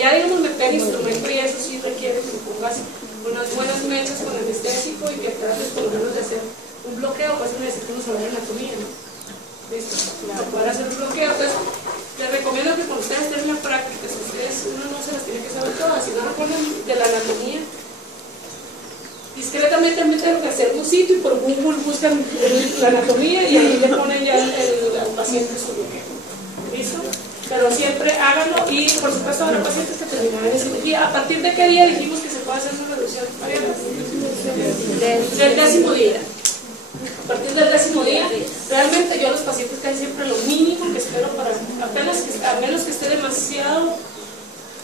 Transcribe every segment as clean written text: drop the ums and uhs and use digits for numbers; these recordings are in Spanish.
ya digamos meter instrumento y eso sí requiere que pongas unas buenas mechas con anestésico y que trates por lo menos de hacer un bloqueo, pues necesitamos saber anatomía, ¿no? ¿Listo? Para poder hacer un bloqueo. Entonces, les recomiendo que cuando ustedes estén en la práctica, si ustedes, uno no se las tiene que saber todas, si no recuerdan de la anatomía, discretamente meten hacer un sitio y por Google buscan la anatomía y ahí le ponen ya al paciente su bloqueo. ¿Listo? Pero siempre háganlo y por supuesto habrá pacientes que terminarán en cirugía. ¿A partir de qué día dijimos que se puede hacer una reducción? Del 10º día. A partir del 10º día, realmente yo a los pacientes casi siempre lo mínimo que espero para a menos que esté demasiado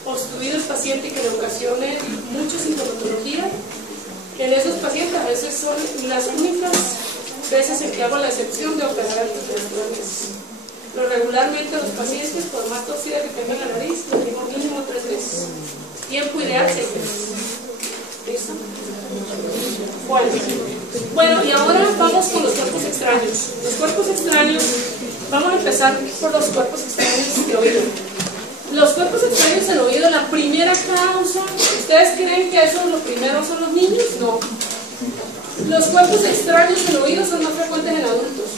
obstruido el paciente y que le ocasione mucha sintomatología. En esos pacientes a veces son las únicas veces en que hago la excepción de operar antes de 3 meses. Pero regularmente los pacientes, por más tosida que tengan la nariz, lo digo mínimo 3 veces. Tiempo ideal 6 meses. ¿Listo? Bueno, y ahora vamos con los cuerpos extraños. Los cuerpos extraños, vamos a empezar por los cuerpos extraños de oído. Los cuerpos extraños del oído, la primera causa, ¿ustedes creen que eso lo primero son los niños? No. Los cuerpos extraños del oído son más frecuentes en adultos.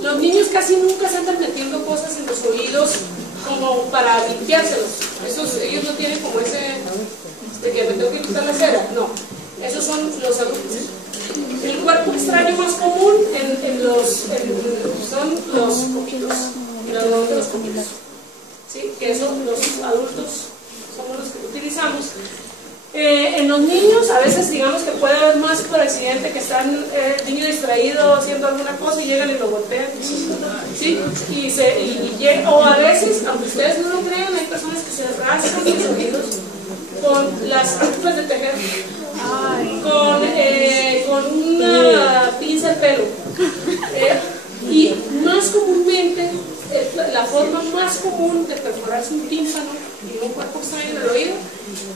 Los niños casi nunca se andan metiendo cosas en los oídos como para limpiárselos. Ellos no tienen como ese de que me tengo que quitar la cera. No. Esos son los adultos. El cuerpo extraño más común son los coquitos. El algodón de los coquitos. ¿Sí? Que eso los adultos somos los que utilizamos. En los niños a veces digamos que puede haber más por accidente, que están niño distraído haciendo alguna cosa y llegan y lo golpean, ¿sí? O a veces, aunque ustedes no lo crean, hay personas que se rascan los oídos con las agujas de tejer, con una pinza de pelo, y más comúnmente la forma más común de perforarse un tímpano y un cuerpo extraño en el oído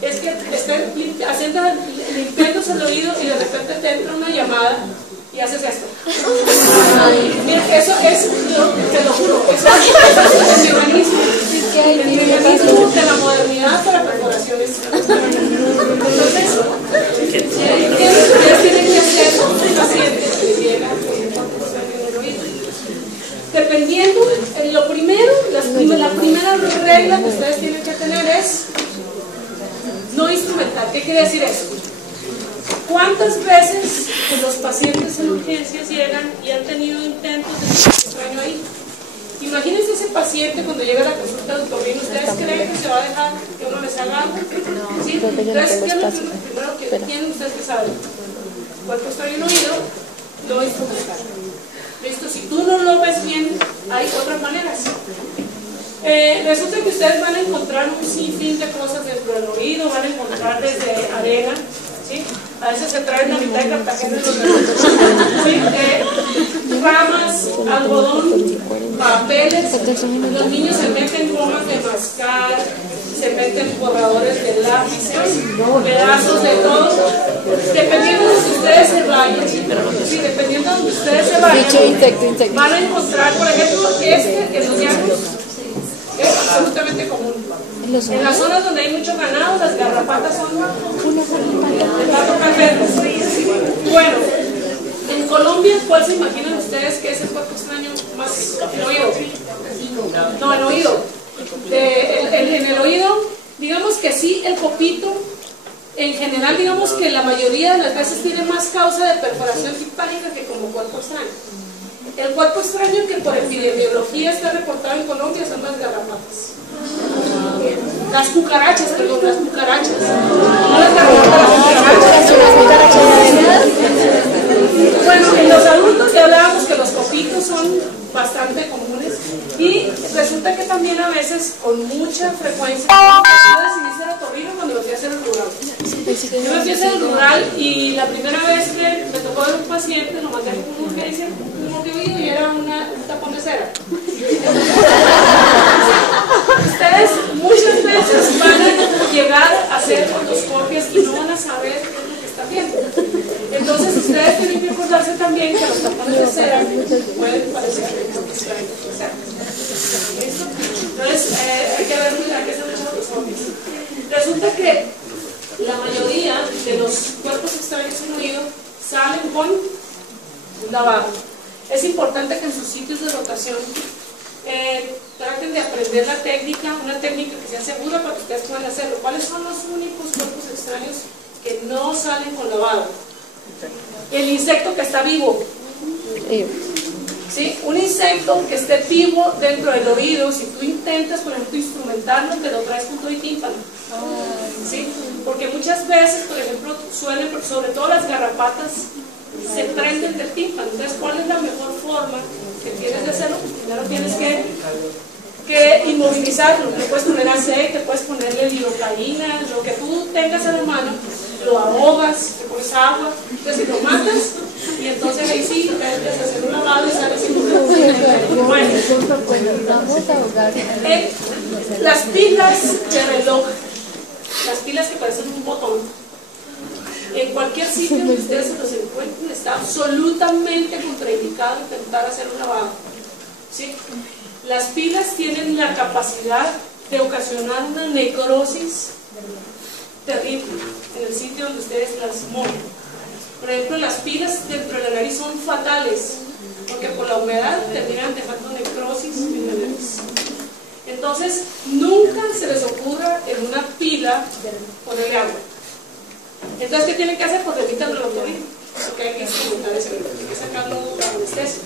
es que estén limpiándose el oído y de repente te entra una llamada y haces esto. Mira, eso es, te lo juro, eso es el mecanismo de la modernidad para perforaciones. Entonces, ¿qué tienen que hacer un paciente que llega con un cuerpo extraño en el oído? Dependiendo, lo primero, la primera regla que ustedes tienen que tener es no instrumental. ¿Qué quiere decir eso? ¿Cuántas veces los pacientes en urgencias llegan y han tenido intentos de extraño ahí? Imagínense ese paciente cuando llega a la consulta de otorrino. ¿Ustedes creen que se va a dejar que uno les haga algo? ¿Sí? Entonces, ¿qué es lo primero que tienen ustedes que saber? Cuerpo extraño en oído, no instrumental. ¿Listo? Si tú no lo ves bien, hay otras maneras. Resulta que ustedes van a encontrar un sinfín de cosas dentro del oído, van a encontrar desde arena, ¿sí? A veces se traen la mitad de Cartagena en los dedos, ¿sí? Ramas, algodón, papeles. Los niños se meten gomas de mascar, se meten borradores de lápices, pedazos de todo, dependiendo de donde ustedes se vayan, sí, dependiendo de donde ustedes se vayan, van a encontrar, por ejemplo, en los llanos es absolutamente común. En las zonas donde hay mucho ganado, las garrapatas son les va a tocar verlas. Bueno, en Colombia, ¿cuál se imaginan ustedes que es el cuerpo extraño más en oído? No, en oído. En el oído, digamos que sí, el copito, en general, digamos que la mayoría de las veces tiene más causa de perforación timpánica que como cuerpo extraño. El cuerpo extraño que por epidemiología está reportado en Colombia son las garrapatas. Las cucarachas, perdón, las cucarachas. No las garrapatas, las cucarachas. Bueno, en los adultos ya hablábamos que los copitos son bastante comunes y resulta que también a veces con mucha frecuencia yo decidí ser otorrino cuando me fui a hacer el rural. Yo me fui a hacer el rural y la primera vez que me tocó ver un paciente lo mandé con una urgencia, como que oído y era un tapón de cera. Ustedes muchas veces van a llegar a hacer endoscopias y no van a saber qué es lo que están viendo. Entonces ustedes tienen que acordarse también que los tapones de cera pueden parecer extraños. ¿Listo? Entonces hay que ver, hay que hacer muchas endoscopias. resulta que la mayoría de los cuerpos extraños en el oído salen con un lavado. Es importante que en sus sitios de rotación traten de aprender la técnica, una técnica que sea segura para que ustedes puedan hacerlo. ¿Cuáles son los únicos cuerpos extraños que no salen con lavado? El insecto que está vivo. ¿Sí? Un insecto que esté vivo dentro del oído, si tú intentas, por ejemplo, instrumentarlo, te lo traes junto al tímpano. ¿Sí? Porque muchas veces, por ejemplo, suelen, sobre todo las garrapatas, se prenden del tímpano. Entonces, ¿cuál es la mejor forma que tienes de hacerlo? Pues primero tienes que inmovilizarlo. Le puedes poner aceite, puedes ponerle lidocaína, lo que tú tengas a la mano, lo ahogas, le pones agua, entonces si lo matas, y entonces ahí sí, empiezas a hacer un lavado y sales sin bueno, las pilas de reloj, las pilas que parecen un botón, en cualquier sitio donde ustedes se los encuentren, está absolutamente contraindicado intentar hacer un lavado. ¿Sí? Las pilas tienen la capacidad de ocasionar una necrosis terrible en el sitio donde ustedes las mojan. Por ejemplo, las pilas dentro de la nariz son fatales, porque por la humedad terminan dejando necrosis en la nariz. Entonces, nunca se les ocurra en una pila ponerle agua. Entonces, ¿qué tienen que hacer? Pues evitan el otorrino, porque hay que instrumentar ese reloj, hay que sacarlo bajo anestesia.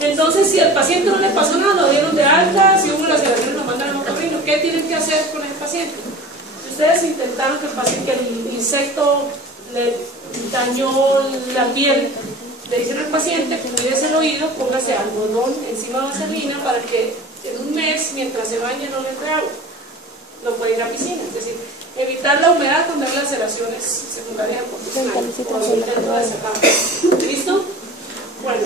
Entonces, si al paciente no le pasó nada, lo dieron de alta, si hubo laceraciones, lo mandan al otorrino. ¿Qué tienen que hacer con el paciente? Si ustedes intentaron que el insecto le dañó la piel, le dicen al paciente, cuídese el oído, póngase algodón encima de vaselina para que en un mes, mientras se bañe, no le entre agua. No puede ir a piscina, es decir, evitar la humedad cuando hay laceraciones secundarias por ¿listo? Bueno,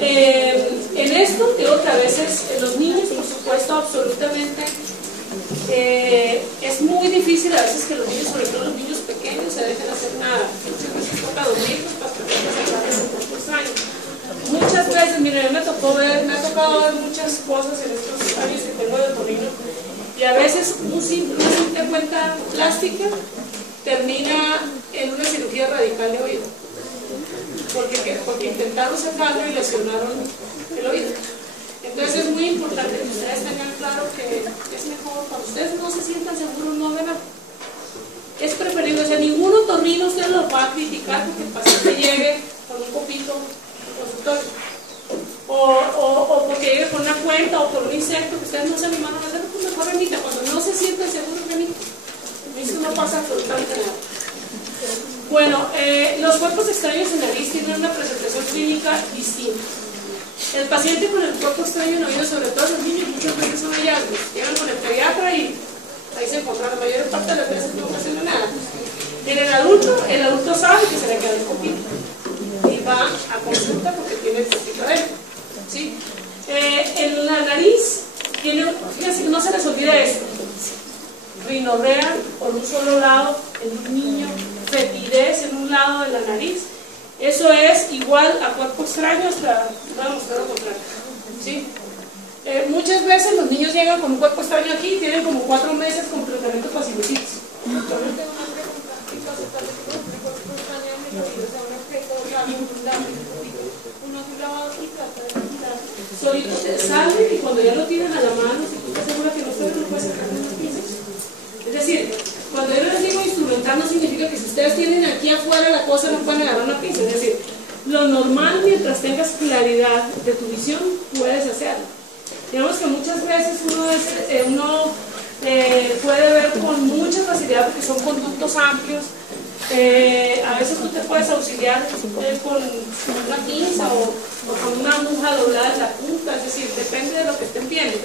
en esto digo que a veces los niños, por supuesto, absolutamente es muy difícil a veces que los niños, sobre todo los niños pequeños, se dejen hacer nada. Muchas veces toca dormirlos para que se un poco extraño. Muchas veces, miren, me ha tocado ver muchas cosas en estos años que tengo de otorrino, y a veces una simple cuenta plástica termina en una cirugía radical de oído, porque intentaron sacarlo y lesionaron el oído. Entonces es muy importante que ustedes tengan claro que es mejor, cuando ustedes no se sientan seguros, no hagan nada. Es preferible, o sea, ningún otorrino usted lo va a criticar porque el paciente llegue con un poquito al consultorio, o porque llegue con una cuenta o con un insecto que ustedes no se animaron a hacer, pues mejor remita. Cuando no se sientan seguros, remita. Eso no pasa absolutamente nada. Bueno, los cuerpos extraños en nariz tienen una presentación clínica distinta. El paciente con el cuerpo extraño en oído, sobre todo los niños, muchas veces son hallazgos. Llegan con el pediatra y ahí se encuentran, la mayor parte de las veces no hacen nada. En el adulto sabe que se le queda un poquito y va a consulta porque tiene el poquito adentro. ¿Sí? En la nariz, fíjense que no se les olvide esto: rinorrea por un solo lado en un niño, fetidez en un lado de la nariz. Eso es igual a cuerpo extraño, hasta voy a mostrar lo contrario. ¿Sí? Muchas veces los niños llegan con un cuerpo extraño aquí y tienen como 4 meses con tratamiento para sinusitis. Solito te sale y cuando ya lo tienen a la mano, si tú estás segura que no suena, no puedes sacar unas pinzas. Es decir, cuando yo les digo instrumentar, no significa que si ustedes tienen aquí afuera la cosa no pueden agarrar una pinza. Es decir, lo normal, mientras tengas claridad de tu visión, puedes hacerlo. Digamos que muchas veces uno puede ver con mucha facilidad porque son conductos amplios. A veces tú te puedes auxiliar con una pinza o con una aguja doblada en la punta, es decir, depende de lo que estén viendo.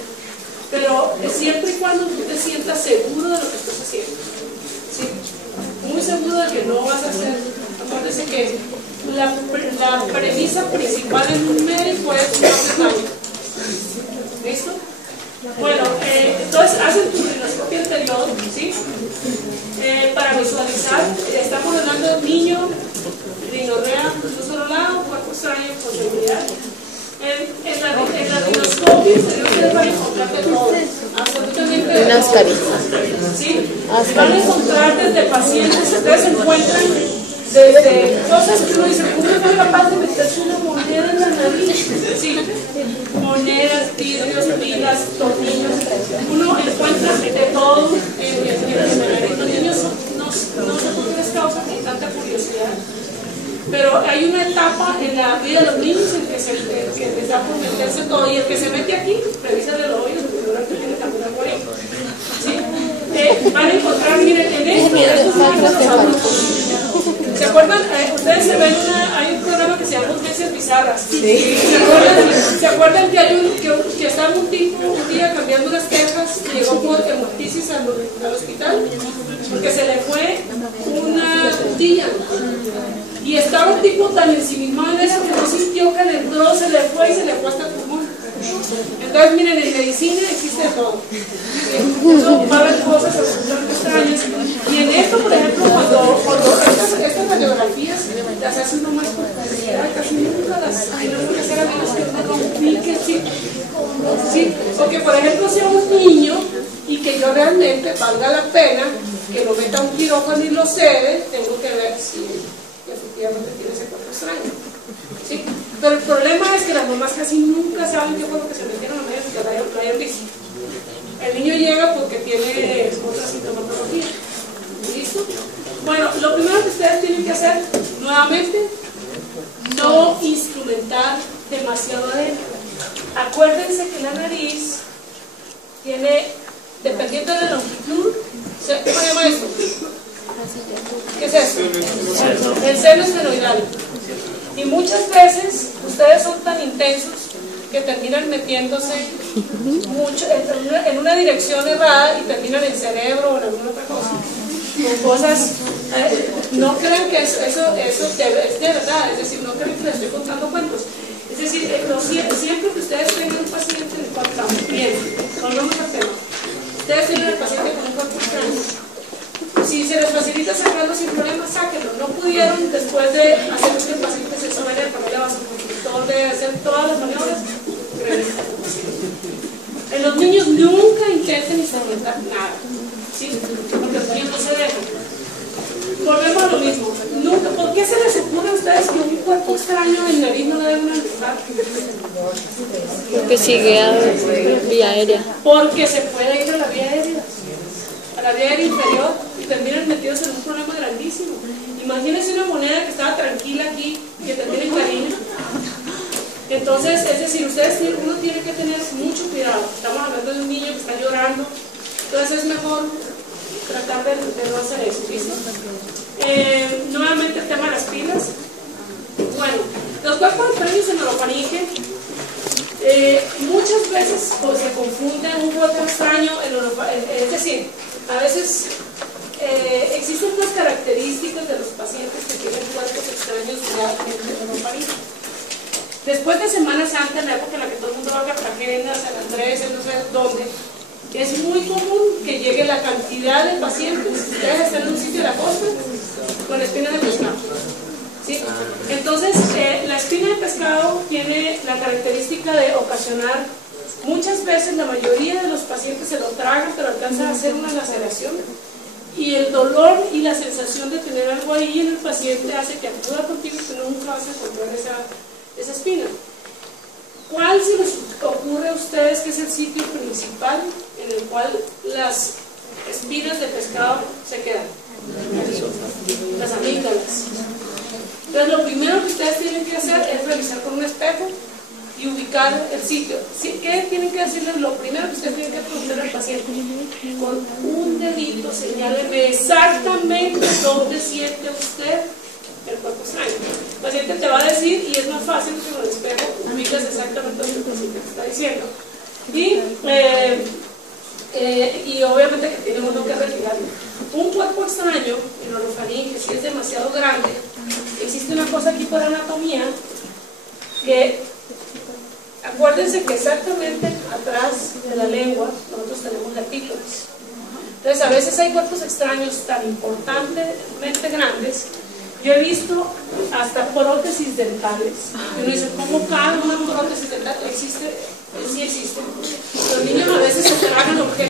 Pero siempre y cuando tú te sientas seguro de lo que estás haciendo, ¿sí? Muy seguro de que no vas a hacer. Acuérdense que la premisa principal en un médico es no hacer daño. ¿Listo? Bueno, entonces hacen tu rinoscopio anterior, ¿sí? Para visualizar, estamos hablando de niño, rinorrea por un solo lado, cuerpo extraño con seguridad. En la rinoscopio ustedes van a encontrar de todo, absolutamente de todo. ¿Sí? Van a encontrar desde pacientes, ustedes encuentran desde cosas que uno dice, ¿cómo fue capaz de meterse una moneda en la nariz? Sí, monedas, vidrios, pilas, tornillos. Uno encuentra de todo en la nariz. Los niños no sé por qué les causa tanta curiosidad. Pero hay una etapa en la vida de los niños en que les da por meterse todo. Y el que se mete aquí, revísale los oídos, porque seguramente tiene también algo ahí. ¿Sí? Van a encontrar, miren, en esto es más de los adultos. ¿Se acuerdan? Ustedes se ven, hay un programa que se llama Urgencias Bizarras. Sí. ¿Se acuerdan que hay que estaba un tipo un día cambiando unas quejas y llegó por hemoptisis al hospital? Porque se le fue una puntilla. Y estaba un tipo tan ensimismado en eso que no sintió que le entró, se le fue y se le fue hasta el pulmón. Entonces, miren, en medicina existe todo. Eso va a haber cosas absolutamente extrañas. Y en esto, por ejemplo, cuando estas radiografías las hace uno más con facilidad, casi nunca las tenemos que hacer a menos que uno lo ubique, ¿sí? O que, por ejemplo, sea un niño y que yo realmente valga la pena que lo meta a un quirófano y lo cede, tengo que ver si efectivamente tiene ese cuerpo extraño. ¿Sí? Pero el problema es que las mamás casi nunca saben qué fue lo que se metieron a menos que lo hayan visto. El niño llega porque tiene otra sintomatología. ¿Listo? Bueno, lo primero que ustedes tienen que hacer, nuevamente, no instrumentar demasiado adentro. Acuérdense que la nariz tiene, dependiendo de la longitud, ¿cómo se llama esto? ¿Qué es eso? El seno esfenoidal. Y muchas veces ustedes son tan intensos que terminan metiéndose mucho en una dirección errada y terminan en el cerebro o en alguna otra cosa. Con cosas, no crean que eso es de verdad, es decir, no crean que les estoy contando cuentos. Es decir, siempre que ustedes tengan un paciente en el cual estamos bien, volvemos al tema. Ustedes tienen al paciente con un cuerpo extraño. Si se les facilita sacarlo sin problema, sáquenlo. No pudieron, después de hacer que el paciente se examine el panel de vasoconstrictor, de hacer todas las maniobras, regresen al paciente. En los niños nunca intenten instrumentar nada, ¿sí? Porque los niños no se dejan. Volvemos a lo mismo. Nunca, ¿por qué se les ocurre a ustedes que un cuerpo extraño en nariz no le deben empujar? Porque sigue a la vía aérea. Porque se puede ir a la vía aérea. A la vía aérea inferior y terminan metidos en un problema grandísimo. Imagínense una moneda que estaba tranquila aquí y que termina en clarina. Entonces, es decir, uno tiene que tener mucho cuidado. Estamos hablando de un niño que está llorando, entonces es mejor tratar de no hacer eso, ¿listo? Nuevamente el tema de las pilas. Bueno, los cuerpos extraños en orofaringe muchas veces se confunden un cuerpo extraño en orofaringe, es decir, a veces existen unas características de los pacientes que tienen cuerpos extraños en orofaringe. Después de Semana Santa, en la época en la que todo el mundo va a Cartagena, San Andrés, no sé dónde, es muy común que llegue la cantidad de pacientes. Ustedes están en un sitio de la costa con espina de pescado, ¿sí? Entonces, la espina de pescado tiene la característica de ocasionar, muchas veces la mayoría de los pacientes se lo tragan, pero alcanza a hacer una laceración. Y el dolor y la sensación de tener algo ahí en el paciente hace que acuda contigo y que nunca vas a encontrar esa espina. ¿Cuál se les ocurre a ustedes que es el sitio principal en el cual las espinas de pescado se quedan? Las amígdalas. Entonces lo primero que ustedes tienen que hacer es revisar con un espejo y ubicar el sitio. ¿Qué tienen que decirles? Lo primero que ustedes tienen que preguntar al paciente, con un dedito señáleme exactamente dónde siente usted el cuerpo extraño. El paciente te va a decir, y es más fácil que con el espejo ubicas exactamente lo que el paciente te está diciendo. Y obviamente que tiene uno que retirarlo. Un cuerpo extraño en orofaringe, si es demasiado grande, existe una cosa aquí por anatomía que, acuérdense que exactamente atrás de la lengua nosotros tenemos la epícloris. Entonces a veces hay cuerpos extraños tan importantemente grandes. Yo he visto hasta prótesis dentales. Y uno dice, ¿cómo cabe una prótesis dental? Existe, sí existe. Los niños a veces se tragan